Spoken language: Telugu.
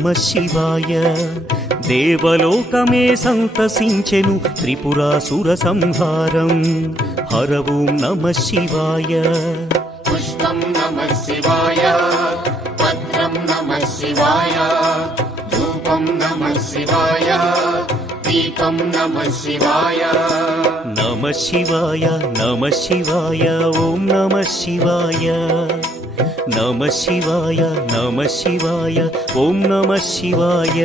నమః శివాయ దేవలోకమే సంతసించెను త్రిపురాసుర సంహారం. హర ఓం నమః శివాయ. పుష్పం నమః శివాయ, పత్రం నమః శివాయ, ధూపం నమః శివాయ, దీపం నమః శివాయ. నమః శివాయ నమః శివాయ ఓం నమః శివాయ. నమః శివాయ నమః శివాయ ఓం నమః శివాయ.